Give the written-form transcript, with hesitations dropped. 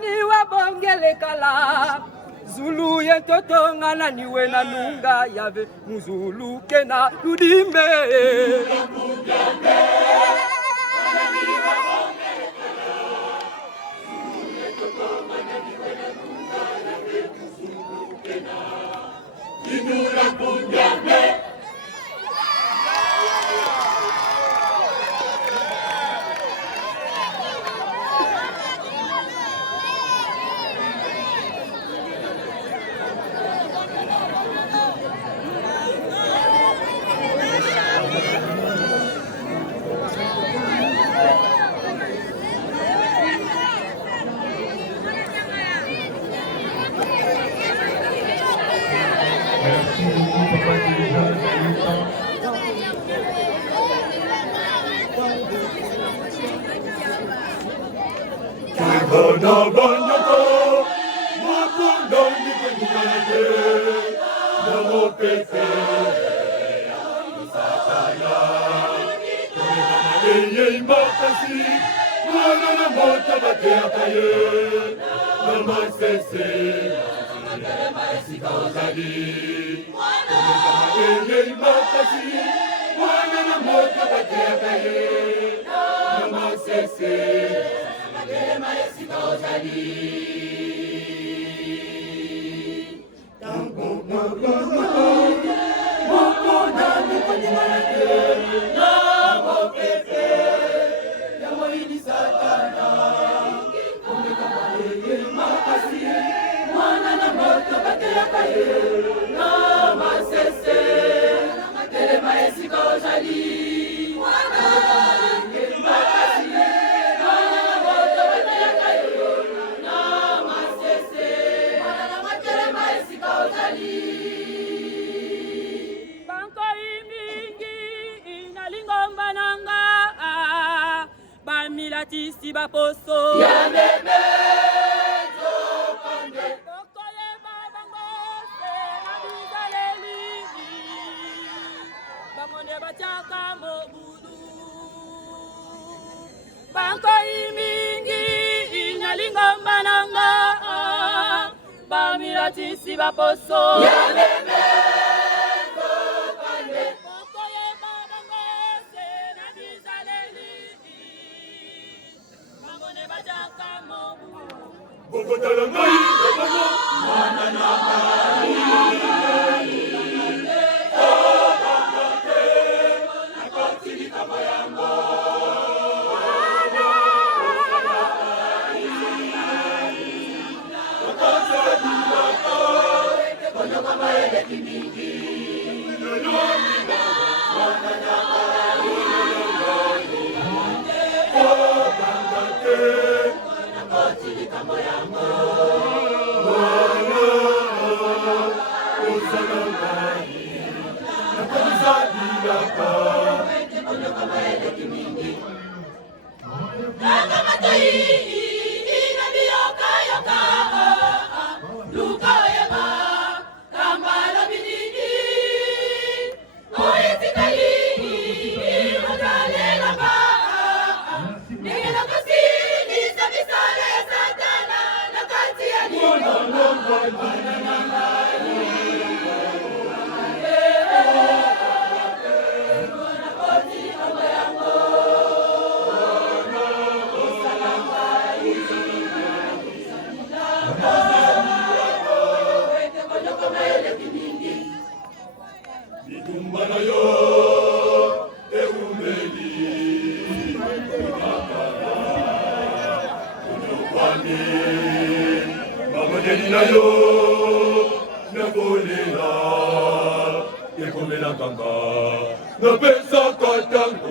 niwe bongele kala Zulu yentotonga na niwe na nunga yave muzulu kena ludimbe Kibona banyoko, mwapundo nikwendikane, namo pepe, sakaya. Eye imakasi, mwana na mota bate akaye, namasese, sikazali. Eye imakasi, mwana na mota bate akaye, namasese. Tisi baposo ya meme zokande Okoye baba ngose Nabizaleli Bamonde bachaka mobudu Banko imingi Inalingomba nanga Bamila tisi baposo ya meme Napesa katanga